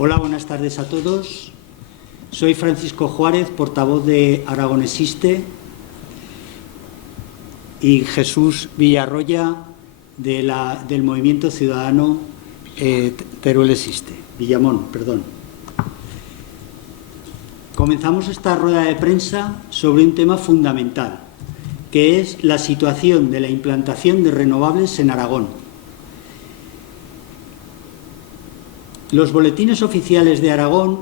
Hola, buenas tardes a todos. Soy Francisco Juárez, portavoz de Aragón Existe, y Jesús Villarroya del Movimiento Ciudadano Teruel Existe. Villamón, perdón. Comenzamos esta rueda de prensa sobre un tema fundamental, que es la situación de la implantación de renovables en Aragón. Los boletines oficiales de Aragón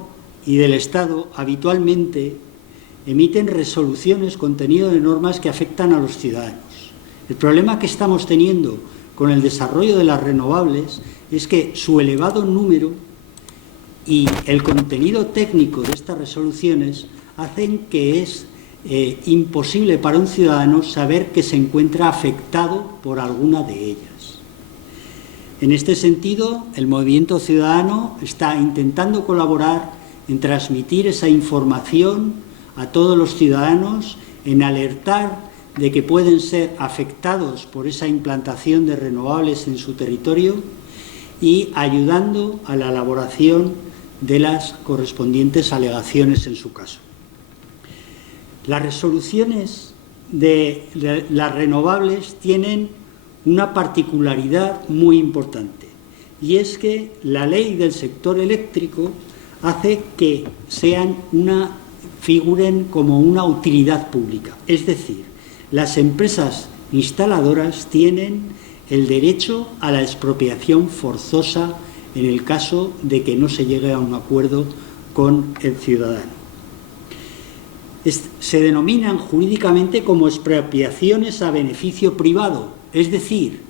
y del Estado habitualmente emiten resoluciones, contenido de normas que afectan a los ciudadanos. El problema que estamos teniendo con el desarrollo de las renovables es que su elevado número y el contenido técnico de estas resoluciones hacen que es imposible para un ciudadano saber que se encuentra afectado por alguna de ellas. En este sentido, el Movimiento Ciudadano está intentando colaborar en transmitir esa información a todos los ciudadanos, en alertar de que pueden ser afectados por esa implantación de renovables en su territorio y ayudando a la elaboración de las correspondientes alegaciones en su caso. Las resoluciones de las renovables tienen una particularidad muy importante, y es que la ley del sector eléctrico hace que figuren como una utilidad pública. Es decir, las empresas instaladoras tienen el derecho a la expropiación forzosa en el caso de que no se llegue a un acuerdo con el ciudadano. Se denominan jurídicamente como expropiaciones a beneficio privado, es decir,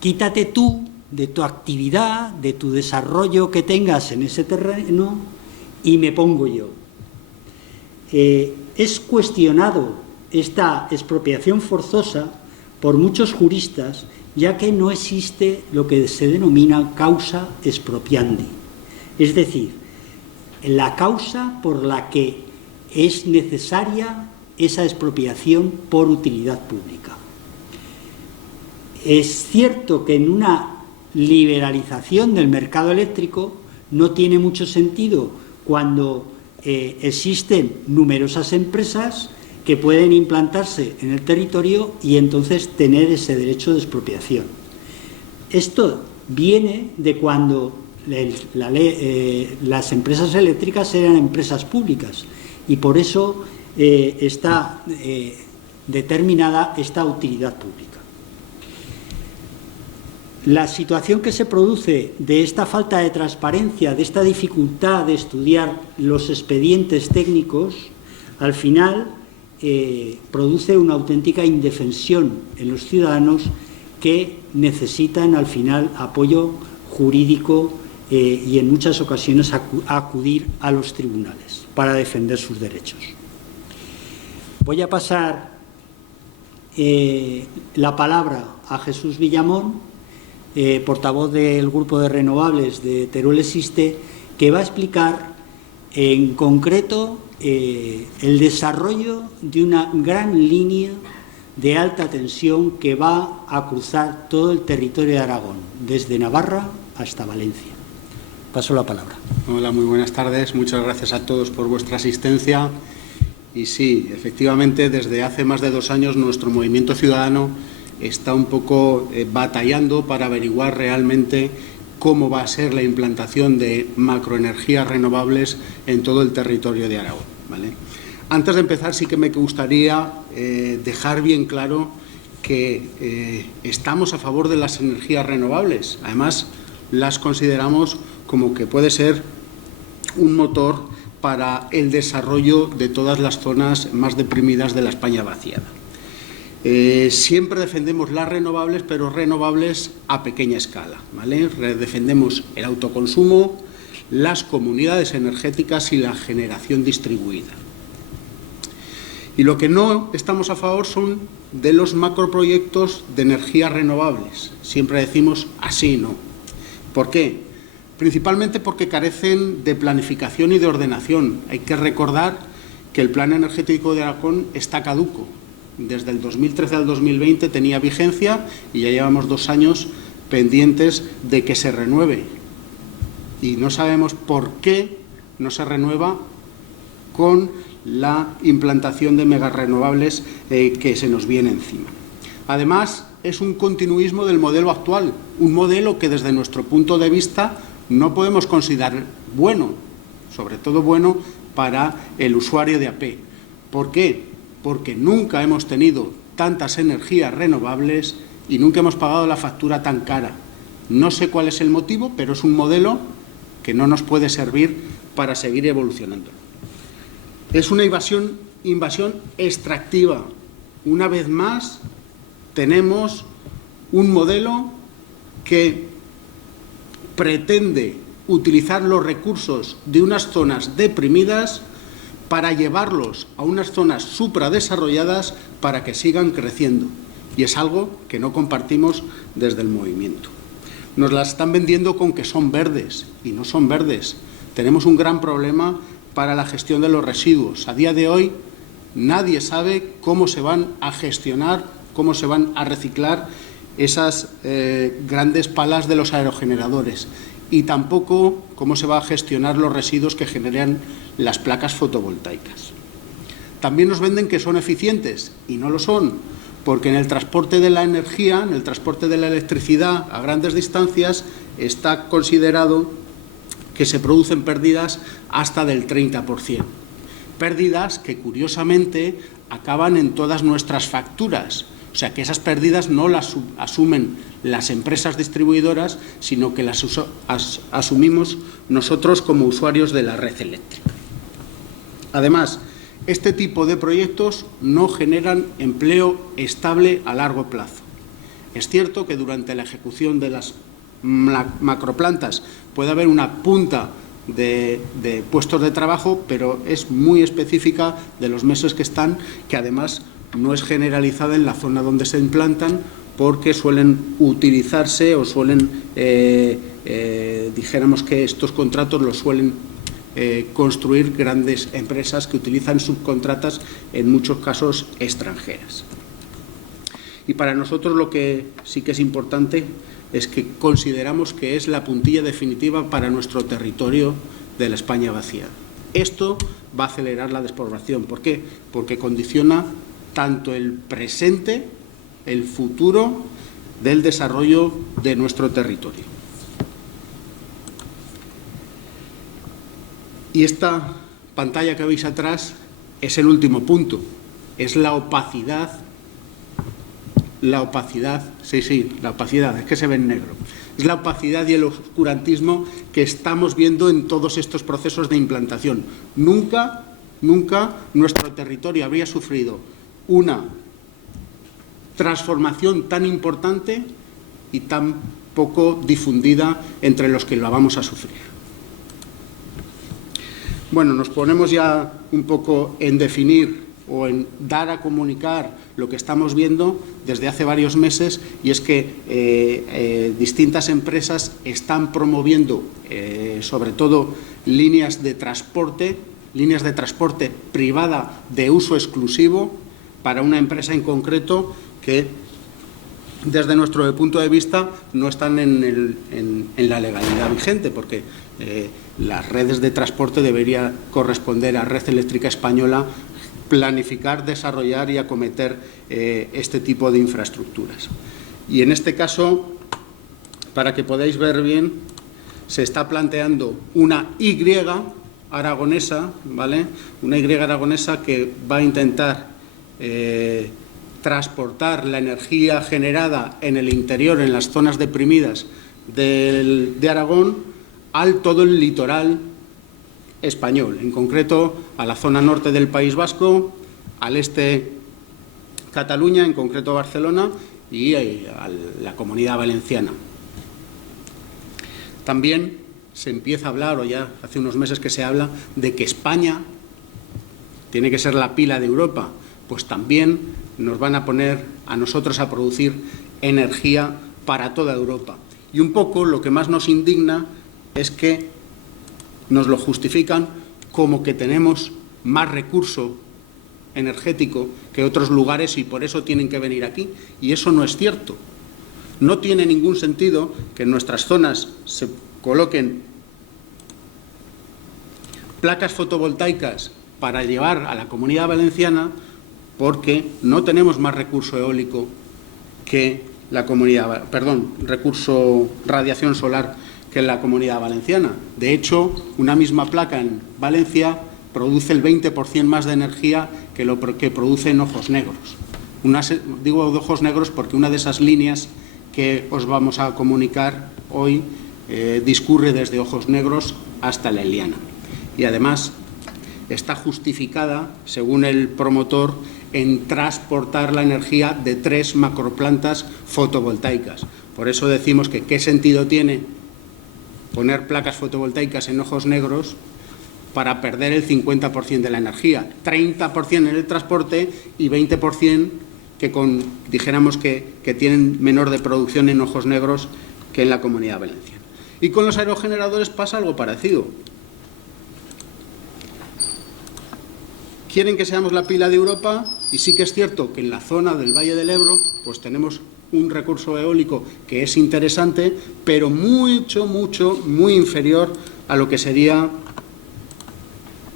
quítate tú de tu actividad, de tu desarrollo que tengas en ese terreno y me pongo yo. Es cuestionado esta expropiación forzosa por muchos juristas, ya que no existe lo que se denomina causa expropiandi, es decir, la causa por la que es necesaria esa expropiación por utilidad pública. Es cierto que en una liberalización del mercado eléctrico no tiene mucho sentido cuando existen numerosas empresas que pueden implantarse en el territorio y entonces tener ese derecho de expropiación. Esto viene de cuando las empresas eléctricas eran empresas públicas y por eso está determinada esta utilidad pública. La situación que se produce de esta falta de transparencia, de esta dificultad de estudiar los expedientes técnicos, al final produce una auténtica indefensión en los ciudadanos que necesitan al final apoyo jurídico y en muchas ocasiones acudir a los tribunales para defender sus derechos. Voy a pasar la palabra a Jesús Villamón, portavoz del Grupo de Renovables de Teruel Existe, que va a explicar en concreto el desarrollo de una gran línea de alta tensión que va a cruzar todo el territorio de Aragón, desde Navarra hasta Valencia. Paso la palabra. Hola, muy buenas tardes. Muchas gracias a todos por vuestra asistencia. Y sí, efectivamente, desde hace más de 2 años nuestro Movimiento Ciudadano está un poco batallando para averiguar realmente cómo va a ser la implantación de macroenergías renovables en todo el territorio de Aragón, ¿vale? Antes de empezar, sí que me gustaría dejar bien claro que estamos a favor de las energías renovables. Además, las consideramos como que puede ser un motor para el desarrollo de todas las zonas más deprimidas de la España vaciada. Siempre defendemos las renovables, pero renovables a pequeña escala, ¿vale? Defendemos el autoconsumo, las comunidades energéticas y la generación distribuida. Y lo que no estamos a favor son de los macroproyectos de energías renovables. Siempre decimos así no. ¿Por qué? Principalmente porque carecen de planificación y de ordenación. Hay que recordar que el Plan Energético de Aragón está caduco. Desde el 2013 al 2020 tenía vigencia y ya llevamos 2 años pendientes de que se renueve. y no sabemos por qué no se renueva con la implantación de megarrenovables que se nos viene encima. Además, es un continuismo del modelo actual, un modelo que desde nuestro punto de vista no podemos considerar bueno, sobre todo bueno para el usuario de AP. ¿Por qué? Porque nunca hemos tenido tantas energías renovables y nunca hemos pagado la factura tan cara. No sé cuál es el motivo, pero es un modelo que no nos puede servir para seguir evolucionando. Es una invasión extractiva. Una vez más, tenemos un modelo que pretende utilizar los recursos de unas zonas deprimidas para llevarlos a unas zonas supradesarrolladas para que sigan creciendo. Y es algo que no compartimos desde el movimiento. Nos las están vendiendo con que son verdes, y no son verdes. Tenemos un gran problema para la gestión de los residuos. A día de hoy nadie sabe cómo se van a gestionar, cómo se van a reciclar esas grandes palas de los aerogeneradores, y tampoco cómo se va a gestionar los residuos que generan las placas fotovoltaicas. También nos venden que son eficientes, y no lo son, porque en el transporte de la energía, en el transporte de la electricidad a grandes distancias, está considerado que se producen pérdidas hasta del 30%. Pérdidas que, curiosamente, acaban en todas nuestras facturas. O sea, que esas pérdidas no las asumen las empresas distribuidoras, sino que las asumimos nosotros como usuarios de la red eléctrica. Además, este tipo de proyectos no generan empleo estable a largo plazo. Es cierto que durante la ejecución de las macroplantas puede haber una punta de puestos de trabajo, pero es muy específica de los meses que están, que además no es generalizada en la zona donde se implantan, porque suelen utilizarse o suelen, dijéramos que estos contratos los suelen construir grandes empresas que utilizan subcontratas, en muchos casos extranjeras. Y para nosotros lo que sí que es importante es que consideramos que es la puntilla definitiva para nuestro territorio de la España vaciada. Esto va a acelerar la despoblación. ¿Por qué? Porque condiciona tanto el presente, el futuro del desarrollo de nuestro territorio. Y esta pantalla que veis atrás es el último punto, es la opacidad. La opacidad, la opacidad, es que se ve en negro. Es la opacidad y el oscurantismo que estamos viendo en todos estos procesos de implantación. Nunca nuestro territorio habría sufrido una transformación tan importante y tan poco difundida entre los que la vamos a sufrir. Bueno, nos ponemos ya un poco en definir o en dar a comunicar lo que estamos viendo desde hace varios meses, y es que distintas empresas están promoviendo sobre todo líneas de transporte privada de uso exclusivo para una empresa en concreto que desde nuestro punto de vista no están en la legalidad vigente, porque las redes de transporte debería corresponder a Red Eléctrica Española planificar, desarrollar y acometer este tipo de infraestructuras. Y en este caso, para que podáis ver bien, se está planteando una Y aragonesa, ¿vale? Una Y aragonesa que va a intentar transportar la energía generada en el interior, en las zonas deprimidas de Aragón, al todo el litoral español, en concreto a la zona norte del País Vasco, al este Cataluña, en concreto Barcelona, y a la Comunidad Valenciana. También se empieza a hablar, o ya hace unos meses que se habla, de que España tiene que ser la pila de Europa. Pues también nos van a poner a nosotros a producir energía para toda Europa. Y un poco lo que más nos indigna es que nos lo justifican como que tenemos más recurso energético que otros lugares y por eso tienen que venir aquí. Y eso no es cierto. No tiene ningún sentido que en nuestras zonas se coloquen placas fotovoltaicas para llevar a la Comunidad Valenciana, porque no tenemos más recurso eólico que la Comunidad, recurso radiación solar que en la Comunidad Valenciana. De hecho, una misma placa en Valencia produce el 20% más de energía que lo que produce en Ojos Negros. Digo Ojos Negros porque una de esas líneas que os vamos a comunicar hoy discurre desde Ojos Negros hasta la Eliana. Y además está justificada, según el promotor, en transportar la energía de 3 macroplantas fotovoltaicas. Por eso decimos que qué sentido tiene poner placas fotovoltaicas en Ojos Negros para perder el 50% de la energía, 30% en el transporte y 20% que dijéramos que tienen menor de producción en Ojos Negros que en la Comunidad Valenciana. Y con los aerogeneradores pasa algo parecido. Quieren que seamos la pila de Europa y sí que es cierto que en la zona del Valle del Ebro pues tenemos un recurso eólico que es interesante, pero muy inferior a lo que sería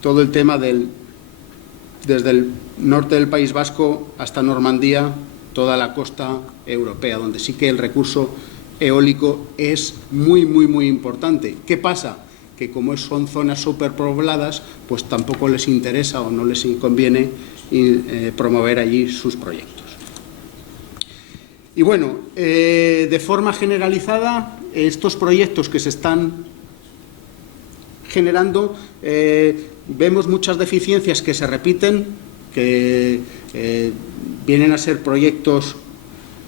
todo el tema desde el norte del País Vasco hasta Normandía, toda la costa europea, donde sí que el recurso eólico es muy importante. ¿Qué pasa? Que como son zonas superpobladas, pues tampoco les interesa o no les conviene promover allí sus proyectos. Y bueno, de forma generalizada, estos proyectos que se están generando, vemos muchas deficiencias que se repiten, que vienen a ser proyectos,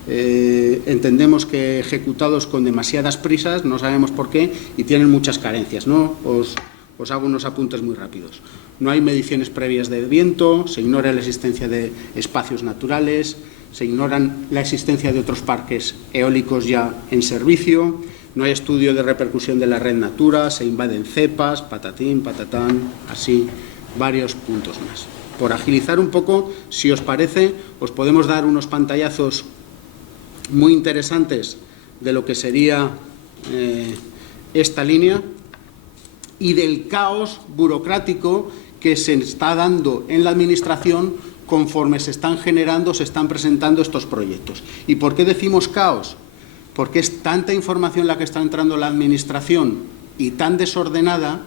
entendemos que ejecutados con demasiadas prisas, no sabemos por qué, y tienen muchas carencias, ¿no? Os hago unos apuntes muy rápidos. No hay mediciones previas de viento, se ignora la existencia de espacios naturales, se ignoran la existencia de otros parques eólicos ya en servicio, no hay estudio de repercusión de la red Natura, se invaden cepas, patatín, patatán, así varios puntos más. Por agilizar un poco, si os parece, os podemos dar unos pantallazos muy interesantes de lo que sería esta línea y del caos burocrático que se está dando en la Administración conforme se están generando, se están presentando estos proyectos. ¿Y por qué decimos caos? Porque es tanta información la que está entrando en la Administración y tan desordenada,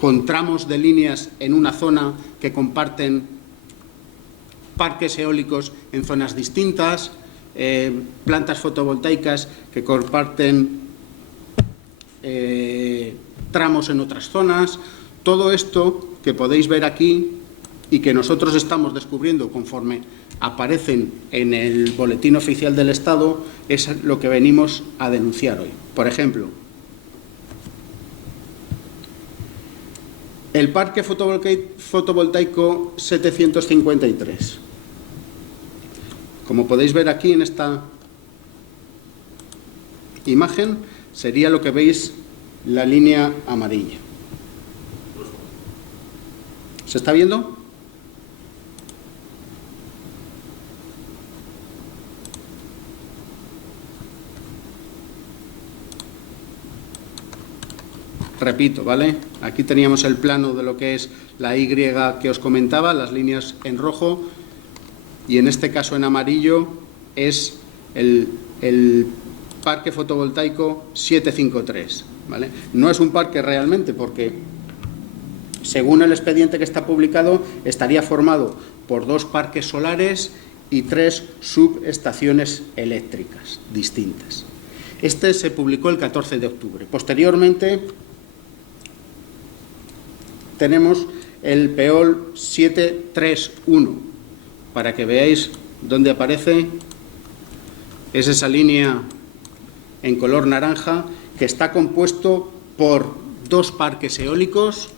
con tramos de líneas en una zona que comparten parques eólicos en zonas distintas, plantas fotovoltaicas que comparten tramos en otras zonas. Todo esto que podéis ver aquí y que nosotros estamos descubriendo conforme aparecen en el Boletín Oficial del Estado es lo que venimos a denunciar hoy. Por ejemplo, el parque fotovoltaico 753. Como podéis ver aquí en esta imagen, sería lo que veis, la línea amarilla. ¿Se está viendo? Repito, ¿vale? Aquí teníamos el plano de lo que es la Y que os comentaba, las líneas en rojo, y en este caso en amarillo es el parque fotovoltaico 753, ¿vale? No es un parque realmente porque, según el expediente que está publicado, estaría formado por 2 parques solares y 3 subestaciones eléctricas distintas. Este se publicó el 14 de octubre. Posteriormente tenemos el PEOL 731, para que veáis dónde aparece. Es esa línea en color naranja que está compuesto por 2 parques eólicos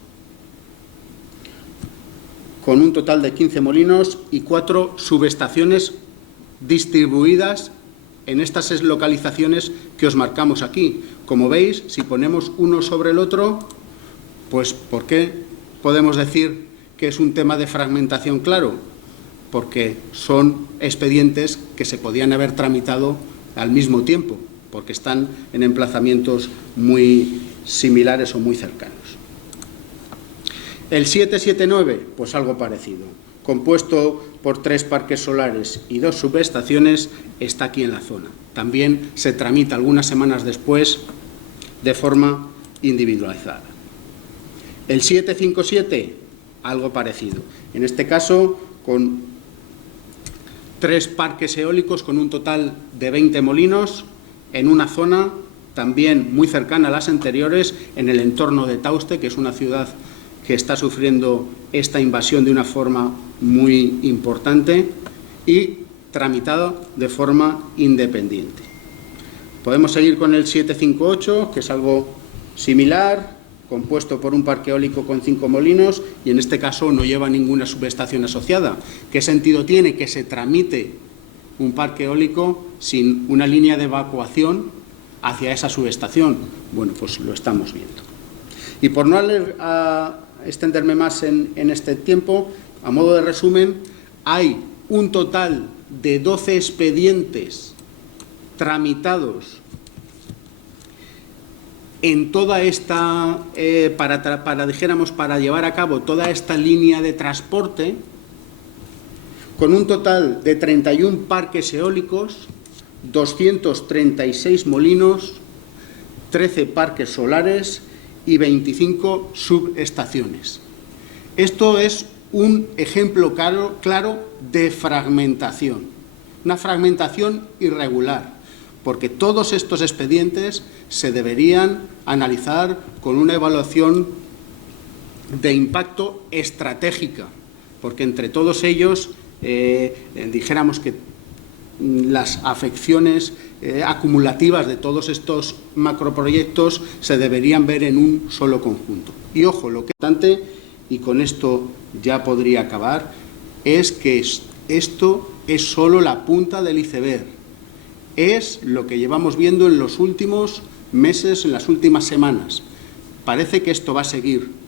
con un total de 15 molinos y 4 subestaciones distribuidas en estas localizaciones que os marcamos aquí. Como veis, si ponemos uno sobre el otro, pues ¿por qué podemos decir que es un tema de fragmentación claro? Porque son expedientes que se podían haber tramitado al mismo tiempo, porque están en emplazamientos muy similares o muy cercanos. El 779, pues algo parecido. Compuesto por 3 parques solares y 2 subestaciones, está aquí en la zona. También se tramita algunas semanas después de forma individualizada. El 757, algo parecido. En este caso, con 3 parques eólicos con un total de 20 molinos en una zona también muy cercana a las anteriores, en el entorno de Tauste, que es una ciudad que está sufriendo esta invasión de una forma muy importante y tramitado de forma independiente. Podemos seguir con el 758, que es algo similar, compuesto por un parque eólico con 5 molinos y en este caso no lleva ninguna subestación asociada. ¿Qué sentido tiene que se tramite un parque eólico sin una línea de evacuación hacia esa subestación? Bueno, pues lo estamos viendo. Y por no extenderme más en este tiempo, a modo de resumen, hay un total de 12 expedientes tramitados en toda esta, para llevar a cabo toda esta línea de transporte, con un total de 31 parques eólicos, 236 molinos, 13 parques solares y 25 subestaciones. Esto es un ejemplo claro de fragmentación, una fragmentación irregular, porque todos estos expedientes se deberían analizar con una evaluación de impacto estratégica, porque entre todos ellos dijéramos que las afecciones acumulativas de todos estos macroproyectos se deberían ver en un solo conjunto. Y ojo, lo que es importante, y con esto ya podría acabar, es que esto es solo la punta del iceberg. Es lo que llevamos viendo en los últimos meses, en las últimas semanas. Parece que esto va a seguir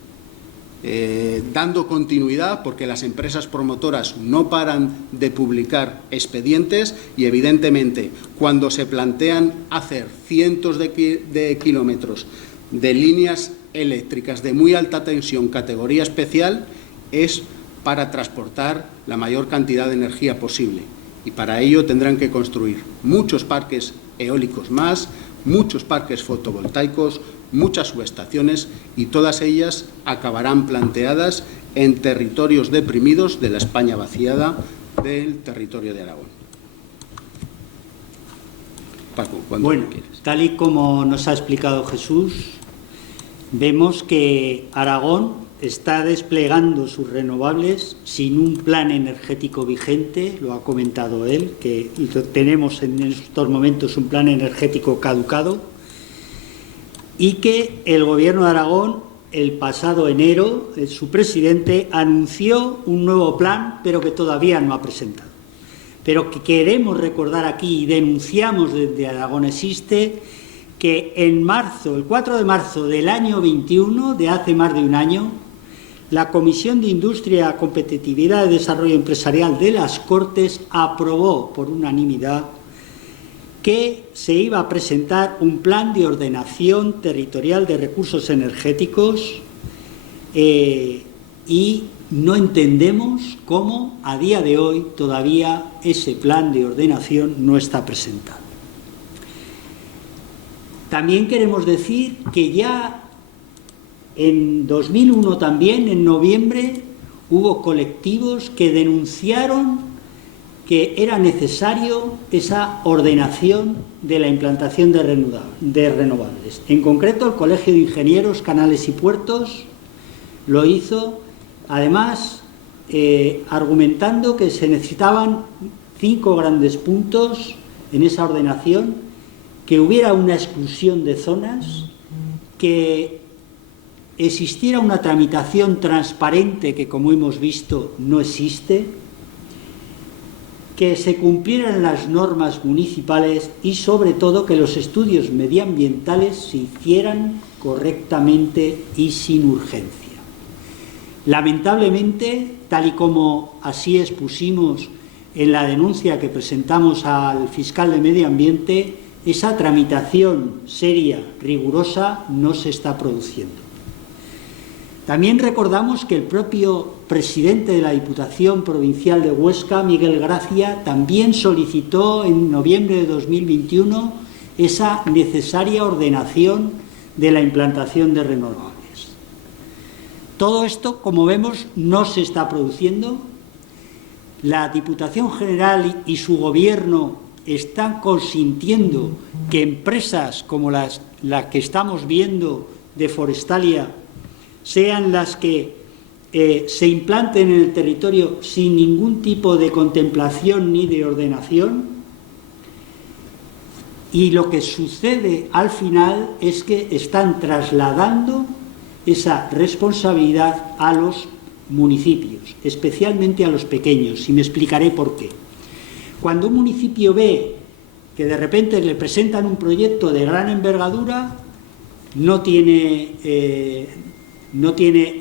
dando continuidad porque las empresas promotoras no paran de publicar expedientes y, evidentemente, cuando se plantean hacer cientos de kilómetros de líneas eléctricas de muy alta tensión, categoría especial, es para transportar la mayor cantidad de energía posible. Y para ello tendrán que construir muchos parques eólicos más, muchos parques fotovoltaicos, muchas subestaciones, y todas ellas acabarán planteadas en territorios deprimidos de la España vaciada del territorio de Aragón. Paco, cuando quieras. Tal y como nos ha explicado Jesús, vemos que Aragón está desplegando sus renovables sin un plan energético vigente, lo ha comentado él, que tenemos en estos momentos un plan energético caducado, y que el Gobierno de Aragón, el pasado enero, su presidente anunció un nuevo plan, pero que todavía no ha presentado. Pero que queremos recordar aquí y denunciamos desde Aragón Existe que en marzo, el 4 de marzo del año 21, de hace más de un año, la Comisión de Industria, Competitividad y Desarrollo Empresarial de las Cortes aprobó por unanimidad que se iba a presentar un plan de ordenación territorial de recursos energéticos y no entendemos cómo a día de hoy todavía ese plan de ordenación no está presentado. También queremos decir que ya en 2001 también, en noviembre, hubo colectivos que denunciaron que era necesario esa ordenación de la implantación de renovables. En concreto, el Colegio de Ingenieros, Canales y Puertos lo hizo, además, argumentando que se necesitaban 5 grandes puntos en esa ordenación, que hubiera una exclusión de zonas, que existiera una tramitación transparente que, como hemos visto, no existe, que se cumplieran las normas municipales y, sobre todo, que los estudios medioambientales se hicieran correctamente y sin urgencia. Lamentablemente, tal y como así expusimos en la denuncia que presentamos al fiscal de Medio Ambiente, esa tramitación seria, rigurosa, no se está produciendo. También recordamos que el propio presidente de la Diputación Provincial de Huesca, Miguel Gracia, también solicitó en noviembre de 2021 esa necesaria ordenación de la implantación de renovables. Todo esto, como vemos, no se está produciendo. La Diputación General y su Gobierno están consintiendo que empresas como la que estamos viendo de Forestalia sean las que se implanten en el territorio sin ningún tipo de contemplación ni de ordenación. Y lo que sucede al final es que están trasladando esa responsabilidad a los municipios, especialmente a los pequeños, y me explicaré por qué. Cuando un municipio ve que de repente le presentan un proyecto de gran envergadura, no tiene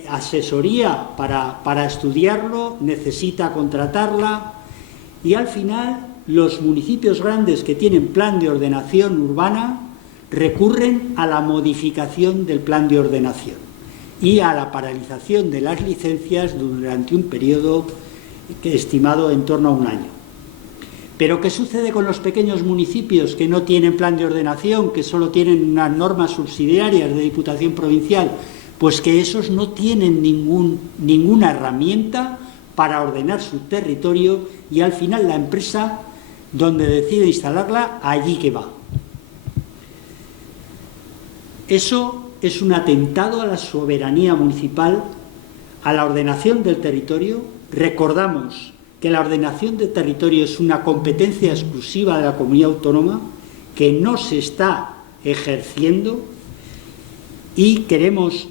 asesoría para estudiarlo, necesita contratarla, y al final los municipios grandes que tienen plan de ordenación urbana recurren a la modificación del plan de ordenación y a la paralización de las licencias durante un periodo estimado en torno a un año. Pero ¿qué sucede con los pequeños municipios que no tienen plan de ordenación, que solo tienen unas normas subsidiarias de Diputación Provincial? Pues que esos no tienen ninguna herramienta para ordenar su territorio y al final la empresa donde decide instalarla, allí que va. Eso es un atentado a la soberanía municipal, a la ordenación del territorio. Recordamos que la ordenación del territorio es una competencia exclusiva de la comunidad autónoma que no se está ejerciendo, y queremos,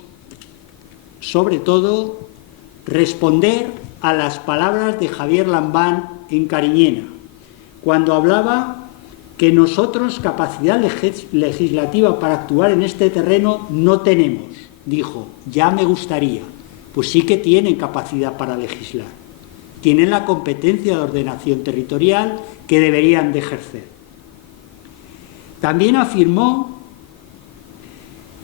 sobre todo, responder a las palabras de Javier Lambán en Cariñena, cuando hablaba que nosotros capacidad legislativa para actuar en este terreno no tenemos. Dijo, ya me gustaría. Pues sí que tienen capacidad para legislar. Tienen la competencia de ordenación territorial que deberían de ejercer. También afirmó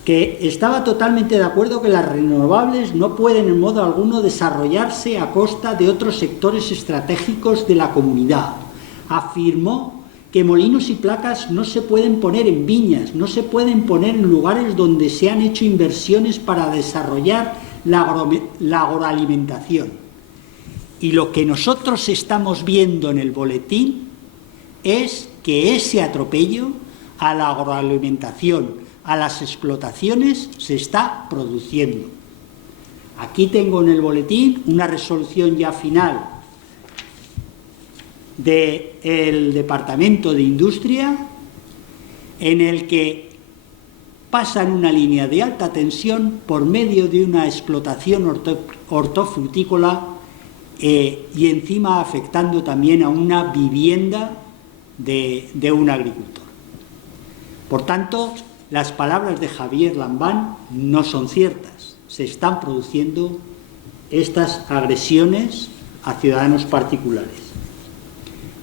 que estaba totalmente de acuerdo que las renovables no pueden en modo alguno desarrollarse a costa de otros sectores estratégicos de la comunidad. Afirmó que molinos y placas no se pueden poner en viñas, no se pueden poner en lugares donde se han hecho inversiones para desarrollar la agroalimentación. Y lo que nosotros estamos viendo en el boletín es que ese atropello a la agroalimentación, a las explotaciones, se está produciendo. Aquí tengo en el boletín una resolución ya final del Departamento de Industria, en el que pasan una línea de alta tensión por medio de una explotación hortofrutícola y encima afectando también a una vivienda de un agricultor. Por tanto, las palabras de Javier Lambán no son ciertas. Se están produciendo estas agresiones a ciudadanos particulares,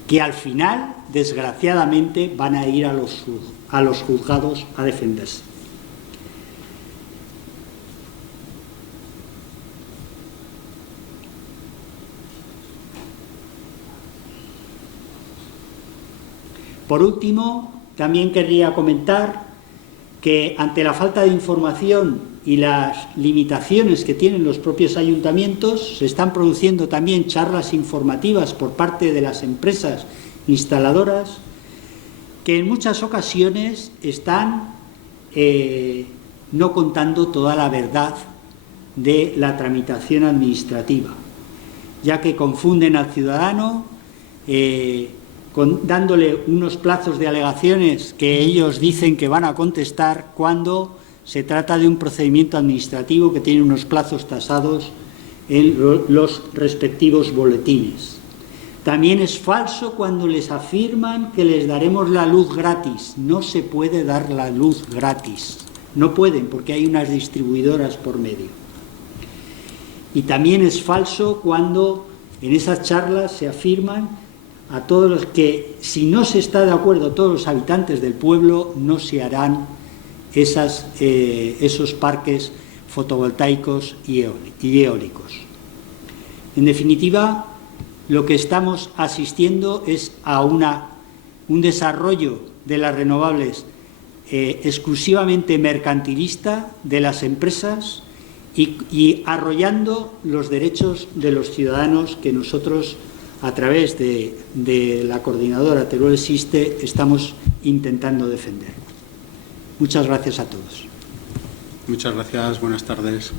que al final, desgraciadamente, van a ir a los juzgados a defenderse. Por último, también querría comentar que ante la falta de información y las limitaciones que tienen los propios ayuntamientos, se están produciendo también charlas informativas por parte de las empresas instaladoras que en muchas ocasiones están no contando toda la verdad de la tramitación administrativa, ya que confunden al ciudadano dándole unos plazos de alegaciones que ellos dicen que van a contestar cuando se trata de un procedimiento administrativo que tiene unos plazos tasados en los respectivos boletines. También es falso cuando les afirman que les daremos la luz gratis. No se puede dar la luz gratis. No pueden, porque hay unas distribuidoras por medio. Y también es falso cuando en esas charlas se afirman a todos los que, si no se está de acuerdo todos los habitantes del pueblo, no se harán esos parques fotovoltaicos y eólicos. En definitiva, lo que estamos asistiendo es a un desarrollo de las renovables exclusivamente mercantilista de las empresas y arrollando los derechos de los ciudadanos que nosotros, a través de la coordinadora Teruel Existe, estamos intentando defender. Muchas gracias a todos. Muchas gracias. Buenas tardes.